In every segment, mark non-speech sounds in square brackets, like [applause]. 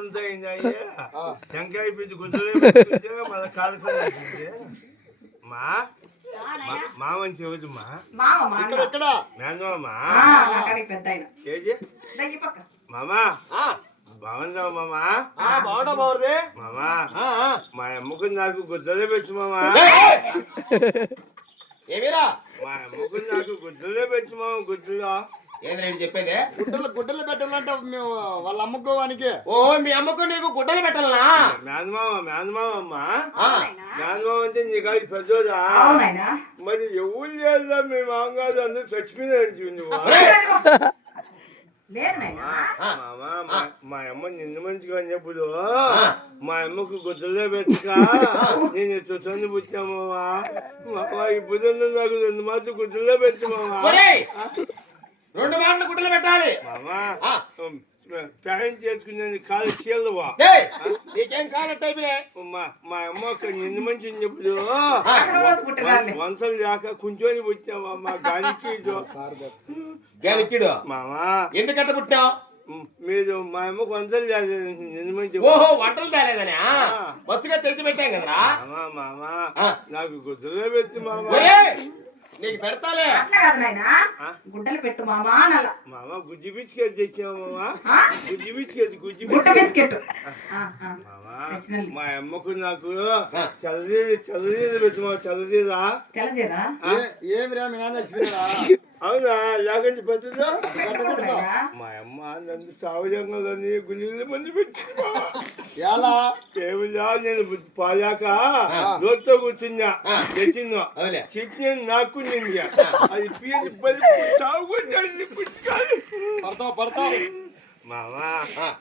ఉంటాయి టెంకాయ పెట్టి గుద్దలే పెట్టుకుంటే మన కాలుతుంది మా? మామని చెబుతు మా మామ మా? ఇక్కడ అన్న. ఎక్కడ మేనమామా మామా? బాగుందావు మామా? ఆ, బాగున్నా బాగుంది మామా. మా అమ్మకు నాకు గుద్దలే పెట్టు మామా. ఏమిరా? మా అమ్మకు నాకు గుద్దలే పెట్టు మామ గుద్దులో ఏంద్రా నేను చెప్పేది? గుడ్డలు గుడ్డలు పెట్టాలంటే మేము వాళ్ళ అమ్ముకోవానికి ఓ మీ అమ్మకు నీకు గుడ్డలు పెట్టాలనా? మేనమామ? మేనమామ అంటే పెద్దోదా అవునాయనా? మరి ఎవరు చేద్దాం మీ మామగారు? అందరూ చచ్చిపోయిన నువ్వు లేదు నాయనా మామా, మా- అమ్మ నిన్ను మంచిగా అన్నప్పుడు మా అమ్మకు గుడ్డలే పెట్టక నేను చుట్టాన్ని పుట్టామా మామా ఇప్పుడు నాకు రెండు మాసాలు గుడ్డలే పెట్టు మామా ఒరేయ్! రెండు మాటలు గుడ్డలు పెట్టాలి. మామా ఆ. ప్యాంట్ చేసుకునే కాలు ఏయ్! నీకేం కావాలంటే అయిపోయినాయి మా మా అమ్మ ఒక నిన్ను మంచి అక్కడ పుట్టినారులే. వంశలు లేక కుంచోని పుట్టామా మా గాలికి ఇదో. గాలిక్కిడు మామా. ఎందుకట్ట పుట్టావు మీరు మా అమ్మకు నిన్ను మంచి ఓహో వంటలు తేలేదనే బస్సుగా తెచ్చి పెట్టాం కదరా? మామా. నాకు గుడ్డలే పెట్టి మామా! నీకు పెడతాలే. అట్లా కాదు నాయనా? గుడ్డలు పెట్టు మామా అనాల. మామా గుజ్జి బిస్కెట్ తెచ్చావు మామా? గుజ్జి బిస్కెట్ గుజ్జి గుడ్డ బిస్కెట్. మా అమ్మకు నాకు ఆ. చల్లది చల్లది పెట్టు మా చల్లదిరా తెలచేదా ఏ- ఏమి రా మీ నాన్న అవునా? లేకపోతే పెద్దదా మా అమ్మ నన్ను సావజంగలని గుళ్ళు మంది పెట్టి ఎలా? ఏమిలా నేను పాలాక రోడ్తో కూర్చున్నా. తెచ్చిన్నా చిక్కి నాకు నిండా. అది పీని పుచ్చుకాలి పడతావు పడతావు మామా.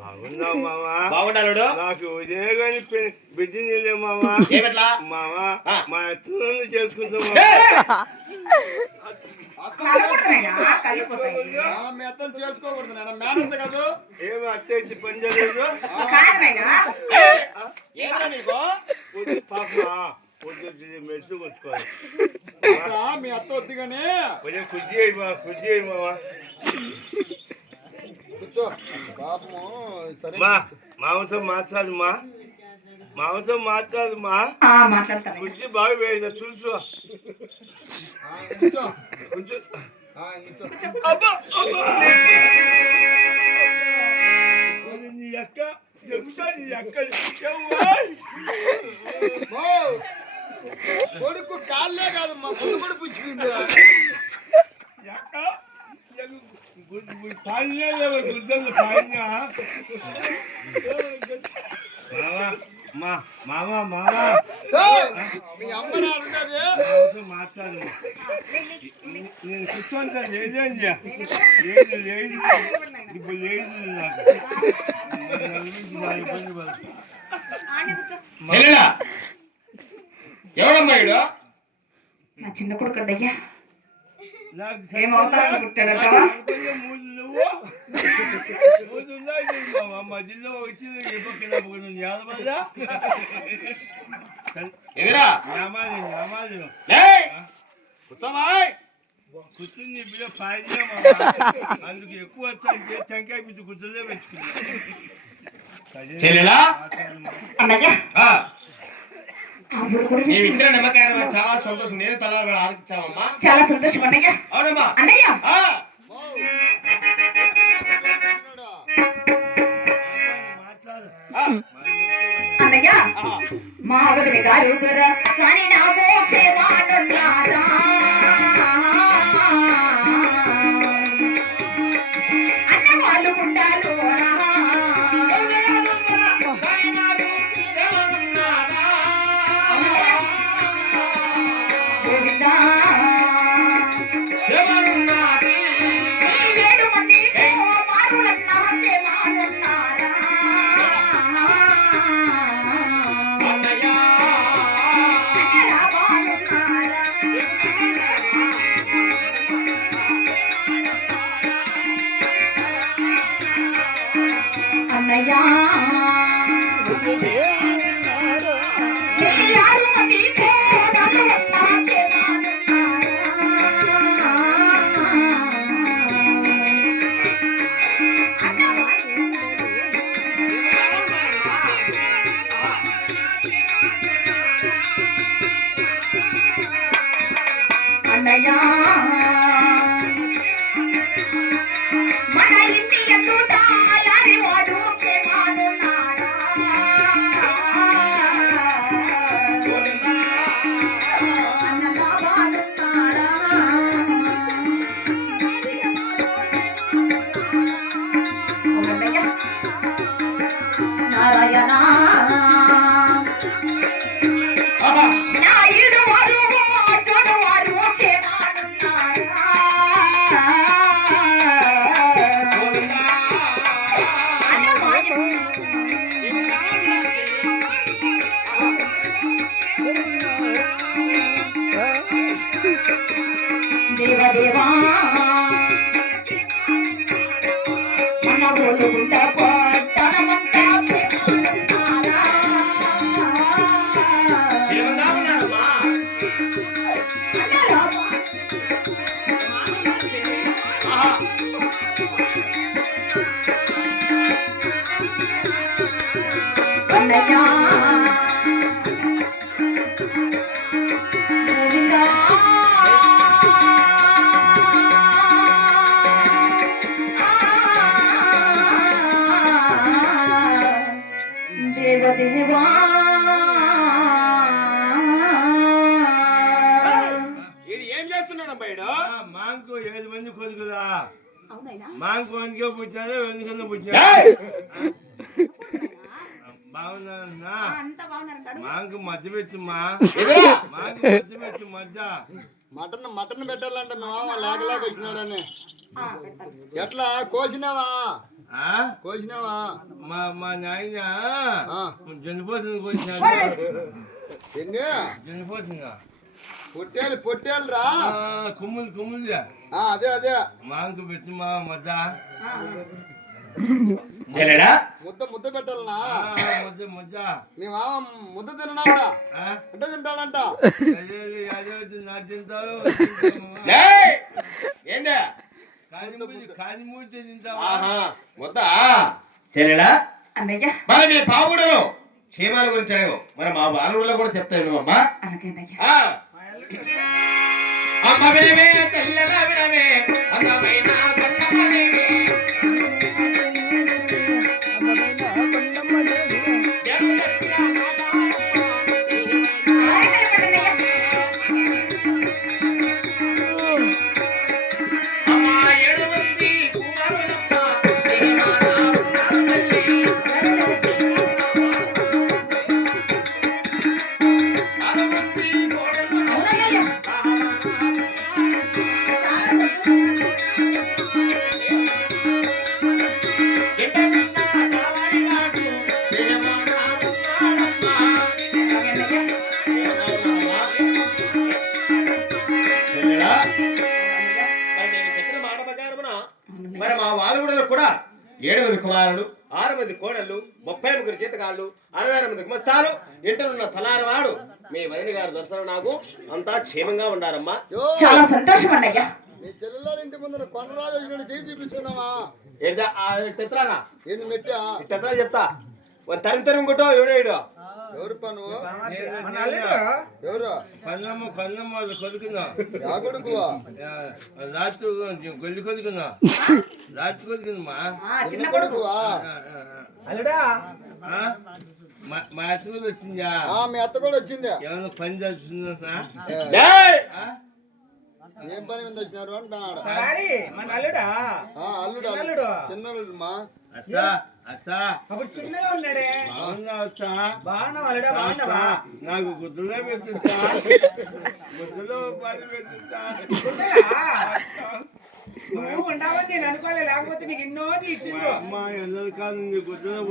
బాగున్నావు మామా. బాగుండాలుడు నాకు ఉదయగాని బిడ్డ నీళ్ళే మామా. ఏమిట్లా మామా. మా చేసుకుంటాం అత్త కలుపుతున్నాయనా కలిపోతాయి ఆ, మీ అత్తను చేసుకోకూడదు నేను మేనంత కాదు. ఏమి పని చేయలేదు. నాయనా ఏమిరా నీకు? పాప. పొద్దు మెట్టు కొట్టుకోవాలి. మీ అత్త వద్దు కానీ కొంచెం కుజ్జి అయ్యి మా కుజ్జి అయ్యి మావా. కూర్చో. పాపము సరే. మామతో మాట్లాడు మా. మామతో మాట్లాడు మా. కుజ్జి బాగా వేయదు చూసు నీ అక్క చెప్తా నీ అక్క ఓ! కొడుకు కాళ్ళే కాదు మా ముందు కూడా పుచ్చిపోయింది ఎక్కడ అక్క గుడ్ తాయినా గుడ్డలు తాయినా మా మామా మామా! మీ అమ్మ మాట్లాడు. నేను కూర్చోంతా లేదేం లేదు లేదు ఇప్పుడు లేదు నాకు. [laughs] ఇబ్బంది ఎవడమ్మా నా చిన్న కొడుకు అయ్యా. ఏమవుతాడు పుట్టాడట నువ్వు యాదవల్లా. కూర్చుని బిడ్డ అందుకు ఎక్కువ వచ్చి టెంకాయ పిచ్చి గుడ్డలే పెట్టుకున్నా చెల్లెలా అన్నయ్య ఆ, అప్పుడు కూడా నీవు ఇచ్చిన నిమ్మకాయ చాలా సంతోషం నేను తలారు ఆరకిచ్చావమ్మా చాలా సంతోషం అన్నయ్య అవునమ్మా అన్నయ్య అన్నయ్య మా గారు స్వామి నా మోక్షే క్షేమానున్నారా అవునైనా మాంకు వనికే పుట్టారు. వెనుకనే ఏయ్! పుట్టారు బాగున్నా అంత బాగున్నారంటాడు మాంకు మధ్య పెట్టమ్మా ఎదురా మాంకు మధ్య పెట్టు మధ్య మటన్ మటన్ పెట్టాలంట మీ మామ లేక లేక వచ్చినాడని. ఎట్లా? కోసినావా? ఆ? కోసినావా? మా మా నాయన వచ్చినాడు ఎన్ని జనిపోతుందా పొట్టేలు పొట్టేలు రా. కుమ్ములు కుమ్ములు ఆ, అదే అదే. మాంకు పెట్టు మా చెల్లెడా ముద్ద ముద్ద పెట్టాలనా? మధ్య మధ్య మీ మామ ముద్ద తిన్నాడంట. ఆ? అంటే తింటాడంట! ఏందా? ముద్ద చెల్లెడా మరి మీ బాబుడను క్షేమాల గురించి అడగవు. మరి మా బాలుడిలో కూడా చెప్తాను అమ్మా. అమ్మ వినవే తెల్లగా వినవే అందమైన కొండమ్మదేవి. జనులెట్లా మరి మా వాలుగుడలో కూడా ఏడు మంది కుమారులు ఆరు మంది కోడళ్ళు ముప్పై ముగ్గురు జీతగాళ్ళు అరవై ఆరు మంది గుమస్తాలు ఇంటనున్న తలారి వాడు మీ వదిన గారి దర్శనం నాకు. అంతా క్షేమంగా ఉండారమ్మా. చాలా సంతోషం అన్నయ్య మీ చెల్లెల ఇంటి ముందర కొండరాజు వచ్చినట్టు చేయి చూపిస్తున్నావా ఏంటా తెత్తరానా? ఏంది మెట్టా? తెత్తరా చెప్తా. తరం తరం కొట్టో ఎవడో. ఎవరు పా నువ్వు మన అల్లుడు? ఎవరు? కన్నమ్మ కన్నమ్మ వాళ్ళ కొడుకున్నా యా కొడుకువా? రాత్రి గొల్లి కొడుకున్నా రాత్రి కొడుకుందమ్మా ఆ, చిన్న కొడుకువా? అల్లుడా? మా అత్త కూడా వచ్చిందా? ఆ మీ అత్త కూడా వచ్చింది? ఏమన్నా పని చేస్తుందా ఏ, పని మీద వచ్చినారు అంటున్నాడు. మన అల్లుడా? ఆ, అల్లుడు. అల్లుడు. చిన్నల్లుడు మా. అత్త అత్త. అప్పుడు చిన్నగా ఉన్నాడే. బాగున్నా అత్త? బాగున్నావు అల్లుడా బాగున్నావా? నాకు గుడ్డలో పెట్టుతా పని పెట్టుతా నువ్వు ఉండవని నేను అనుకోలే లేకపోతే నీకు ఎన్నో మా ఇచ్చిండు అమ్మ కాదు నీ గుడ్డలో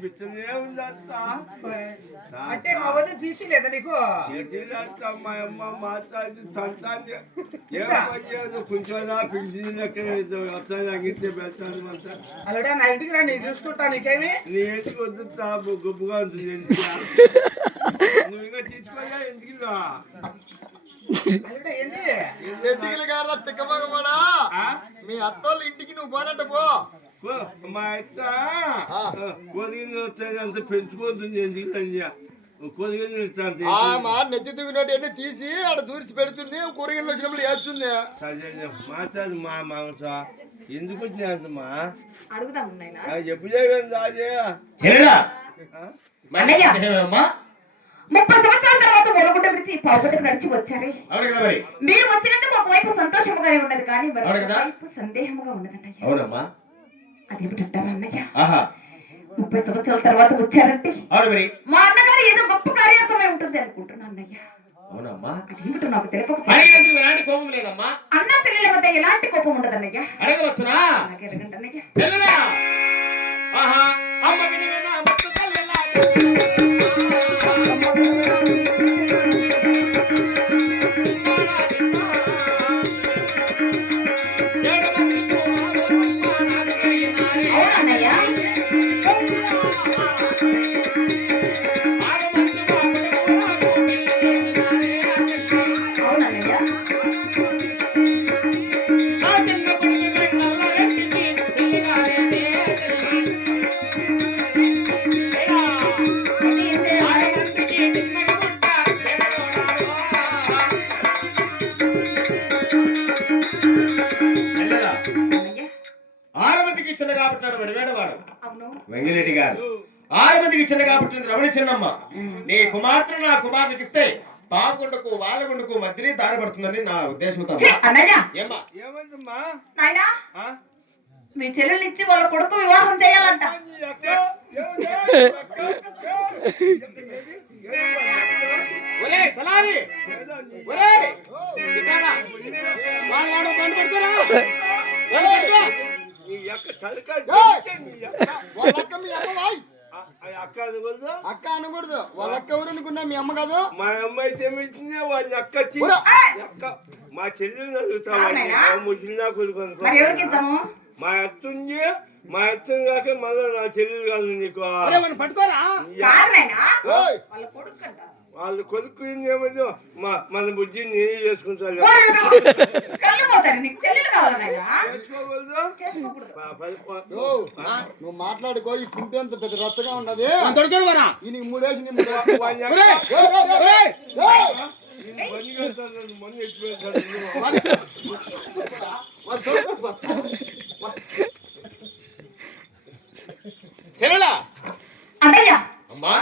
బిత్తనే అంటే మా వద్ద తీసిలేదా నీకు? ఎట్లా మా అమ్మ మాట్లాడి కొంచెం వస్తాను అంగితే పెడతాను అంతా. అల్లుడా నా ఇంటికి రా నేను చూసుకుంటా నీకేమి? నీ ఇంటికి వద్దు గొప్పగా ఉంటుంది. నువ్వు ఇంకా తీసుకోలే ఇంటికి రా. ఎట్టికలు గారా? మీ అత్తోళ్ళ ఇంటికి నువ్వు పోనంట పో. మా అత్త వస్తాయి అంత పెంచుకుంటుంది ఎందుకు ఆ మా నెత్తి దిగినట్టు అన్ని తీసి ఆడ దూరిసి పెడుతుంది కూరగాయలు వచ్చినప్పుడు వేస్తుంది మాట్లాడు మా మామస ఎందుకు వచ్చినాదమ్మా అడుగుదాం నాయన. ఎప్పుడు చేయగలను రాజే ముప్పై సంవత్సరాల తర్వాత మొలగుడ్డ విడిచి పావుగడ్డకు నడిచి వచ్చారు. మరి. మీరు వచ్చినందుకు ఒకవైపు సంతోషముగానే ఉన్నది కానీ కదా? వైపు సందేహముగా ఉన్నదన్నయ్య అవునమ్మా. అదేమిటంటారా అన్నయ్య? ముప్పై సంవత్సరాల తర్వాత వచ్చారంటే మరి. మా అన్నగారు ఏదో గొప్ప కార్యార్థమై ఉంటుంది అనుకుంటున్నా అన్నయ్య. అవునమ్మా. అదేమిటో నాకు తెలియక అడిగినందుకు ఎలాంటి కోపం లేదమ్మా. అన్న చెల్లెల మధ్య ఎలాంటి కోపం ఉండదు అన్నయ్య. అడగవచ్చునా? అడగండి అన్నయ్య. ఆహా. అమ్మ వినివేనా కుమార్తెను నా కుమారునికి ఇస్తే పాకుండకు వాలగుండకు మధ్యనే దారపడుతుందని నా ఆ? మీ చెల్లెల్ని ఇచ్చి వాళ్ళ కొడుకు వివాహం చేయాలంట. వాళ్ళ అక్క మీ అనకూడదు? అక్క అనకూడదు. వాళ్ళ అక్క ఎవరు అనుకున్నా మీ అమ్మ కాదు? మా అమ్మాయి చెప్పించింది వాడిని అక్క! అక్క మా చెల్లెలు కొడుకు అనుకో మరి ఎవరికి ఇద్దాము? మా అత్తుంది. మా అత్తని కాక మళ్ళీ నా చెల్లెలు కాదు నీకు. పట్టుకోరా! వాళ్ళు కొలుక్కుంది ఏమో మా మన బుద్ధి నేనే చేసుకుంటాను. నువ్వు మాట్లాడుకో ఈ కుంటి పెద్ద రచ్చగా ఉన్నది. ఈ మూడేసి చెల్లెలా? అమ్మా.